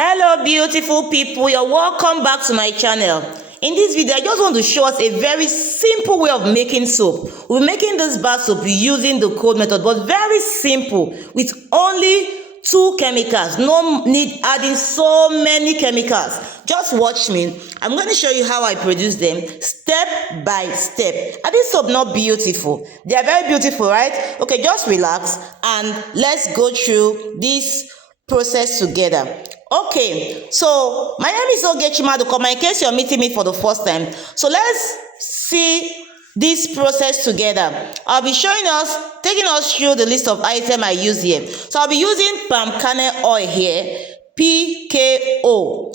Hello beautiful people, you're welcome back to my channel. In this video I just want to show us a very simple way of making soap. We're making this bar soap using the cold method, but very simple with only 2 chemicals. No need adding so many chemicals. Just watch me. I'm going to show you how I produce them step by step. Are these soap not beautiful? They are very beautiful, right? Okay, just relax and let's go through this process together. Okay, so my name is Ogechima Dokoma, in case you're meeting me for the first time. So let's see this process together. I'll be taking us through the list of items I use here. So I'll be using palm kernel oil here, PKO,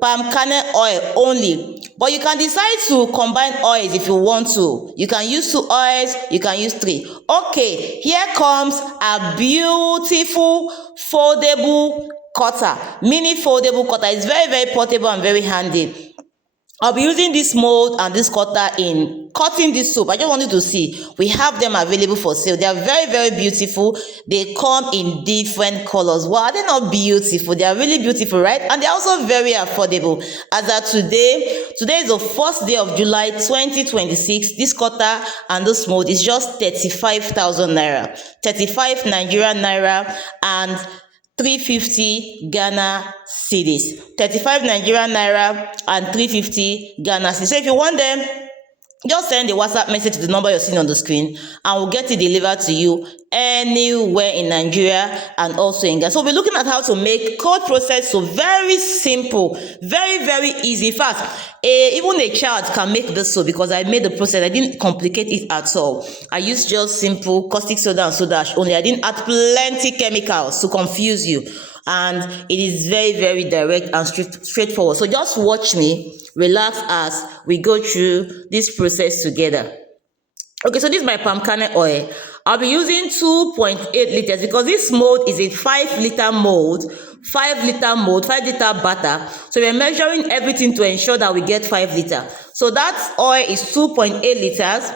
palm kernel oil only. But you can decide to combine oils if you want to. You can use 2 oils, you can use 3. Okay, here comes a beautiful foldable cutter, mini foldable cutter. It's very portable and very handy. I'll be using this mold and this cutter in cutting this soap. I just wanted to see. We have them available for sale. They are very beautiful. They come in different colors. Wow, are they not beautiful? They are really beautiful, right? And they're also very affordable. As of today is the first day of July 2026. This cutter and this mold is just 35,000 naira. 35 Nigerian naira and 350 Ghana cedis. 35 Nigerian naira and 350 Ghana cedis. So if you want them, just send a WhatsApp message to the number you're seeing on the screen and we'll get it delivered to you anywhere in Nigeria and also in Ghana. So we're looking at how to make cold process. So very simple, very easy. In fact, even a child can make this soap because I made the process. I didn't complicate it at all. I used just simple caustic soda and soda ash only. I didn't add plenty chemicals to confuse you. And it is very direct and straightforward. So just watch me, relax as we go through this process together. Okay, so this is my palm kernel oil. I'll be using 2.8 liters because this mold is a 5-liter mold, 5-liter batter. So we're measuring everything to ensure that we get 5 liters. So that oil is 2.8 liters,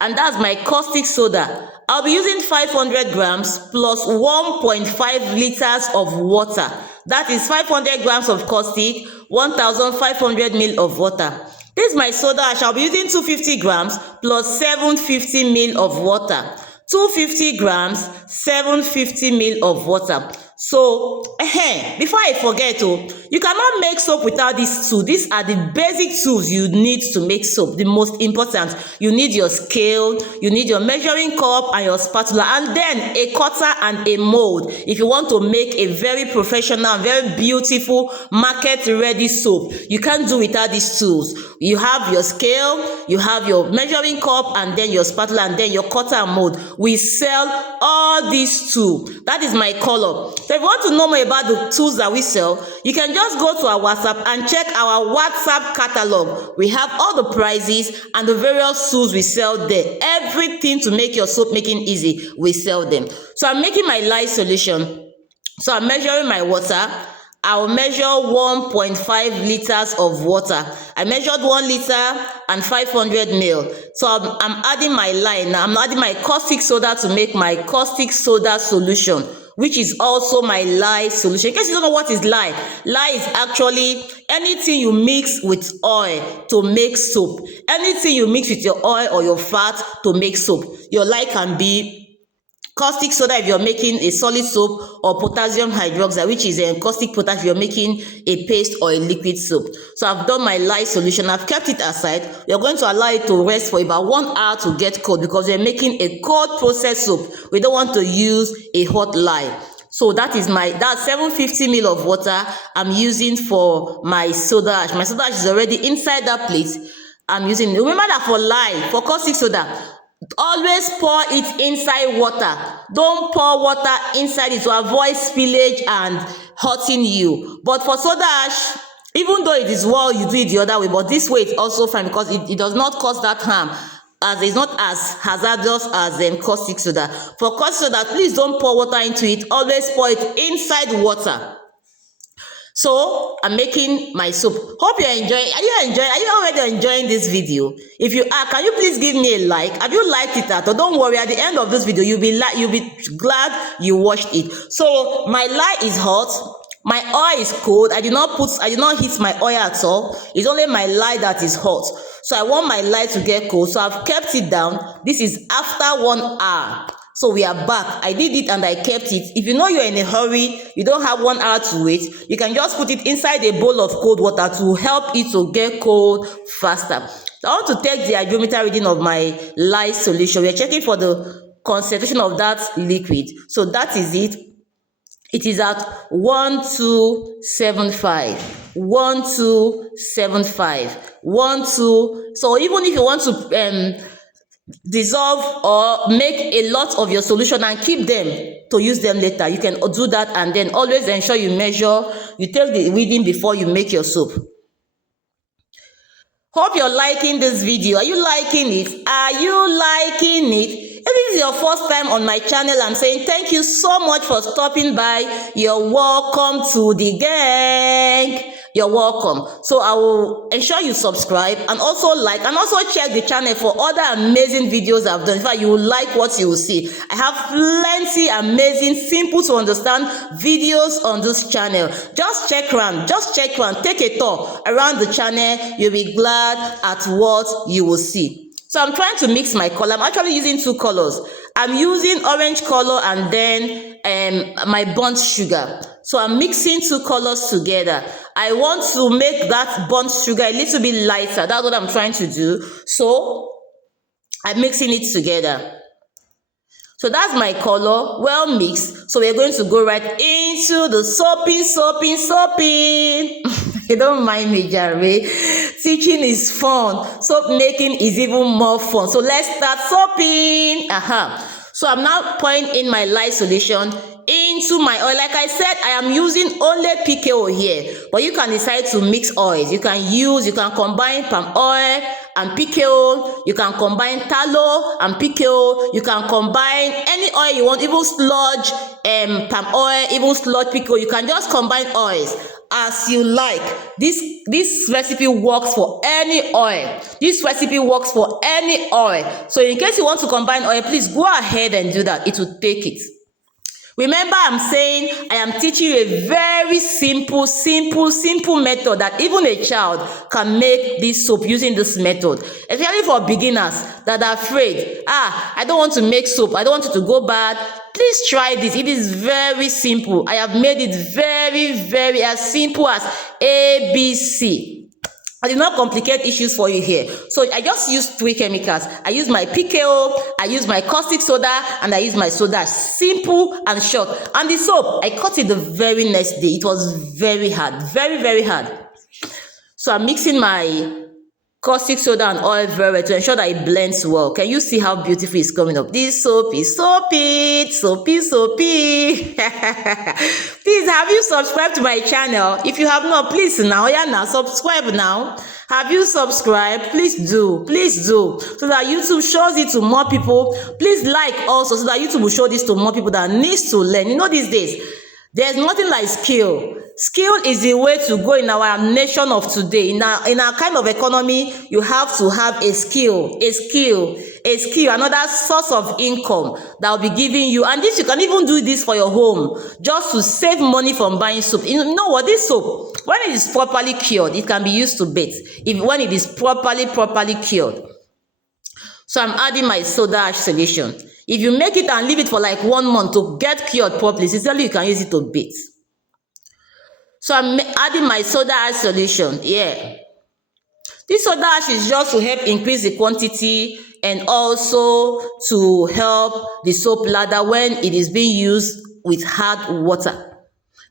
and that's my caustic soda. I'll be using 500 grams plus 1.5 liters of water. That is 500 grams of caustic, 1,500 ml of water. This is my soda ash. I'll be using 250 grams plus 750 ml of water. 250 grams, 750 ml of water. So, before I forget, you cannot make soap without these 2. These are the basic tools you need to make soap. The most important, you need your scale, you need your measuring cup and your spatula, and then a cutter and a mold if you want to make a very professional and very beautiful market-ready soap. You can't do without these tools. You have your scale, you have your measuring cup, and then your spatula, and then your cutter and mold. We sell all these tools. That is my color. So if you want to know more about the tools that we sell, you can just go to our WhatsApp and check our WhatsApp catalog. We have all the prices and the various tools we sell there. Everything to make your soap making easy, we sell them. So I'm making my lye solution. So I'm measuring my water. I'll measure 1.5 liters of water. I measured 1 liter and 500 ml. So I'm adding my lye now. I'm adding my caustic soda to make my caustic soda solution, which is also my lye solution. In case you don't know what is lye, lye is actually anything you mix with oil to make soap. Anything you mix with your oil or your fat to make soap. Your lye can be caustic soda if you're making a solid soap, or potassium hydroxide, which is a caustic potash if you're making a paste or a liquid soap. So I've done my lye solution. I've kept it aside. You're going to allow it to rest for about 1 hour to get cold because we're making a cold process soap. We don't want to use a hot lye. So that's 750 ml of water I'm using for my soda ash. My soda ash is already inside that plate. I'm using. Remember that for lye, for caustic soda, always pour it inside water. Don't pour water inside it to avoid spillage and hurting you. But for soda ash, even though it is well, you do it the other way, but this way it's also fine because it does not cause that harm, as it's not as hazardous as caustic soda. For caustic soda, please don't pour water into it. Always pour it inside water. So I'm making my soap. Hope you're enjoying. Are you already enjoying this video? If you are, can you please give me a like? Have you liked it at all? Don't worry, at the end of this video you'll be glad you watched it. So my lye is hot. My oil is cold. I did not heat my oil at all. It's only my lye that is hot. So I want my lye to get cold. So I've kept it down. This is after 1 hour. So we are back. I did it and I kept it. If you know you're in a hurry, you don't have 1 hour to wait, you can just put it inside a bowl of cold water to help it to get cold faster. I want to take the hygrometer reading of my lye solution. We are checking for the concentration of that liquid. So that is it. It is at 1275. 1275. 12. So even if you want to dissolve or make a lot of your solution and keep them to use them later, you can do that, and then always ensure you take the reading before you make your soap. Hope you're liking this video. Are you liking it? Are you liking it? If this is your first time on my channel, I'm saying thank you so much for stopping by. You're welcome to the gang. You're welcome. So I will ensure you subscribe and also like, and also check the channel for other amazing videos I've done. In fact, you will like what you will see. I have plenty amazing, simple to understand videos on this channel. Just check around. Take a tour around the channel. You'll be glad at what you will see. So I'm trying to mix my color. I'm actually using 2 colors. I'm using orange color and then my burnt sugar. So I'm mixing 2 colors together. I want to make that burnt sugar a little bit lighter. That's what I'm trying to do. So I'm mixing it together. So that's my color, well mixed. So we're going to go right into the soaping. You don't mind me, Jerry. Teaching is fun. Soap making is even more fun. So let's start soaping. So I'm now pouring in my lye solution into my oil. Like I said, I am using only PKO here, but you can decide to mix oils. You can combine palm oil and PKO. You can combine tallow and PKO. You can combine any oil you want, even sludge palm oil, even sludge PKO. You can just combine oils as you like. This recipe works for any oil. So in case you want to combine oil, please go ahead and do that. It will take it. Remember, I'm saying I am teaching you a very simple method that even a child can make this soap using this method. Especially for beginners that are afraid. I don't want to make soap. I don't want it to go bad. Please try this. It is very simple. I have made it very as simple as ABC. I did not complicate issues for you here. So I just used 3 chemicals. I used my PKO, I used my caustic soda, and I used my soda. Simple and short. And the soap, I cut it the very next day. It was very hard. Very hard. So I'm mixing my caustic soda and oil very well to ensure that it blends well. Can you see how beautiful it's coming up? This soap is soapy. Please, have you subscribed to my channel? If you have not, please now subscribe now. Have you subscribed? Please do, so that YouTube shows it to more people. Please like also, so that YouTube will show this to more people that needs to learn. You know, these days there's nothing like skill. Skill is the way to go in our nation of today. In our kind of economy, you have to have a skill, another source of income that will be giving you. And this, you can even do this for your home, just to save money from buying soap. You know what? This soap, when it is properly cured, it can be used to bathe. When it is properly cured. So I'm adding my soda ash solution. If you make it and leave it for like 1 month to get cured properly, sincerely, you can use it to bathe. So I'm adding my soda ash solution. This soda ash is just to help increase the quantity and also to help the soap lather when it is being used with hard water.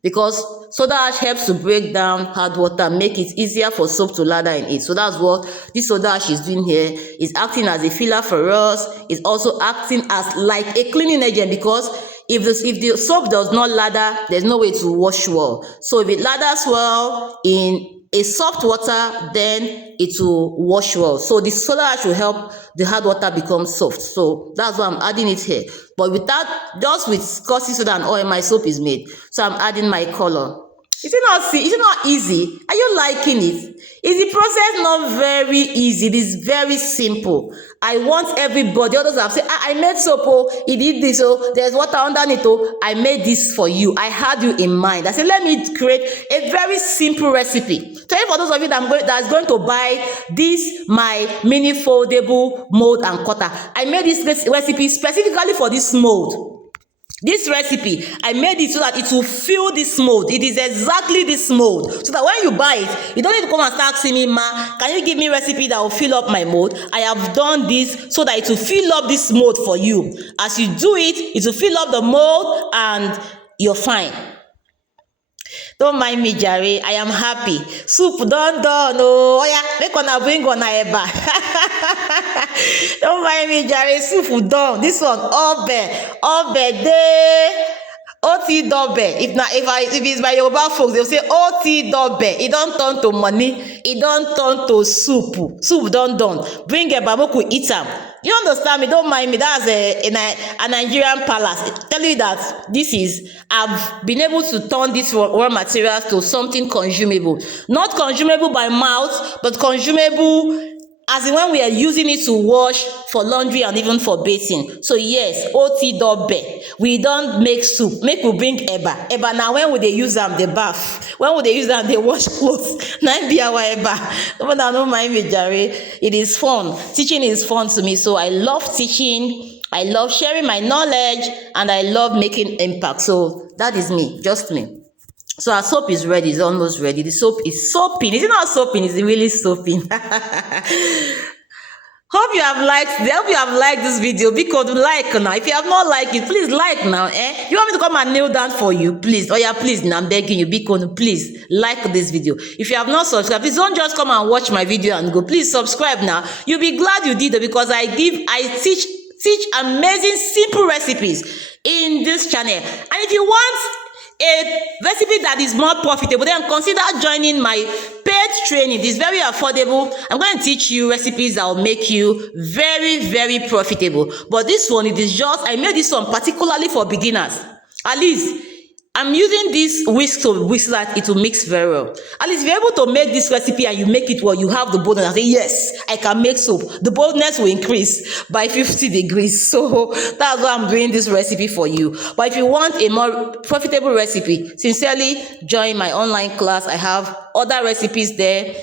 Because soda ash helps to break down hard water, make it easier for soap to lather in it. So that's what this soda ash is doing here. It's acting as a filler for us. It's also acting as like a cleaning agent, because if the soap does not lather, there's no way to wash well. So if it lathers well in a soft water, then it will wash well. So the soda ash will help the hard water become soft. So that's why I'm adding it here. But without, just with caustic soda and oil, my soap is made. So I'm adding my color. Is it not easy? Are you liking it? Is the process not very easy? It is very simple. I want everybody, others have said, I made soap, oh, he did this, oh, there's water underneath, oh, I made this for you. I had you in mind. I said, let me create a very simple recipe. Tell you for those of you that's going to buy this, my mini foldable mold and cutter. I made this recipe specifically for this mold. This recipe, I made it so that it will fill this mold. It is exactly this mold. So that when you buy it, you don't need to come and start asking me, ma, can you give me a recipe that will fill up my mold? I have done this so that it will fill up this mold for you. As you do it, it will fill up the mold and you're fine. Don't mind me, Jerry. I am happy. Soup done. Oh yeah, make una bring una eba. Don't mind me, Jerry. Soup done. This one, obe de. Oti dobe. If it's by Yoruba folks, they'll say oti dobe. It don't turn to money. It don't turn to soup. Soup done. Bring eba, boku eat am. You understand me? Don't mind me. That's a Nigerian palace. Tell you that I've been able to turn these raw materials to something consumable. Not consumable by mouth, but consumable as in when we are using it to wash, for laundry, and even for bathing. So yes, oti dobe. We don't make soup. Make we bring eba. Eba now when would they use them? They bath. When would they use them? They wash clothes. Nine be our eba. Don't mind me, Jerry. It is fun. Teaching is fun to me. So I love teaching. I love sharing my knowledge, and I love making impact. So that is me, just me. So our soap is ready. It's almost ready. The soap is soaping. Is it not soaping? Is it really soaping? Hope you have liked this video. Because like now. If you have not liked it, please like now. If you want me to come and kneel down for you, please. Oh yeah, please. Now I'm begging you. Because please like this video. If you have not subscribed, please don't just come and watch my video and go. Please subscribe now. You'll be glad you did it, because I teach amazing simple recipes in this channel. And if you want a recipe that is more profitable, then consider joining my paid training. It is very affordable. I'm going to teach you recipes that will make you very, very profitable. But this one, I made this one particularly for beginners. At least I'm using this whisk so that it will mix very well. At least if you're able to make this recipe and you make it well, you have the boldness. I say, yes, I can make soap. The boldness will increase by 50 degrees. So that's why I'm doing this recipe for you. But if you want a more profitable recipe, sincerely join my online class. I have other recipes there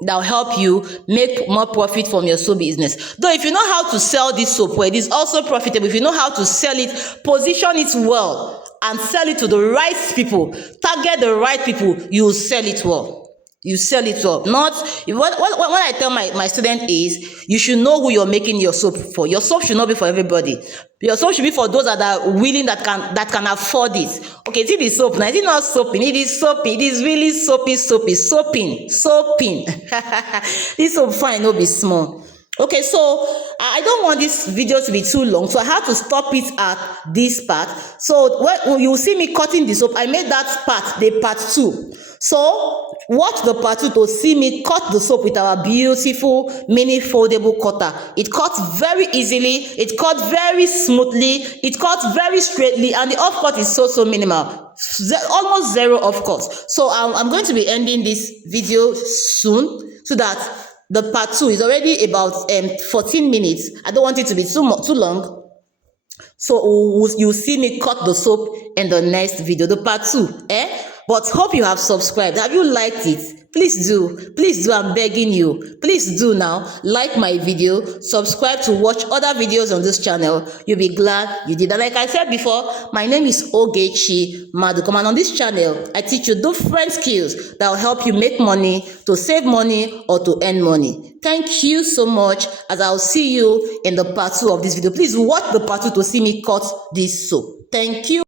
that will help you make more profit from your soap business. Though if you know how to sell this soap, well, it is also profitable. If you know how to sell it, position it well, and sell it to the right people, target the right people, you will sell it well. You sell it well. Not what I tell my student is, you should know who you're making your soap for. Your soap should not be for everybody. Your soap should be for those that are willing, that can afford it. Okay, see the soap now. Is it not soaping? It is soaping. It is really soaping. Soaping. This soap fine, no be small. Okay, so I don't want this video to be too long, so I have to stop it at this part. So when you see me cutting the soap, I made that part the part 2. So watch the part 2 to see me cut the soap with our beautiful mini foldable cutter. It cuts very easily, it cuts very smoothly, it cuts very straightly, and the off cut is so minimal. Almost zero off cut. So I'm going to be ending this video soon, so that the part 2 is already about 14 minutes. I don't want it to be too long. So you'll see me cut the soap in the next video, the part 2. But hope you have subscribed. Have you liked it? Please do. I'm begging you. Please do now. Like my video. Subscribe to watch other videos on this channel. You'll be glad you did. And like I said before, my name is Ogechi Madukom. And on this channel, I teach you different skills that will help you make money, to save money, or to earn money. Thank you so much, as I'll see you in the part 2 of this video. Please watch the part 2 to see me cut this soap. Thank you.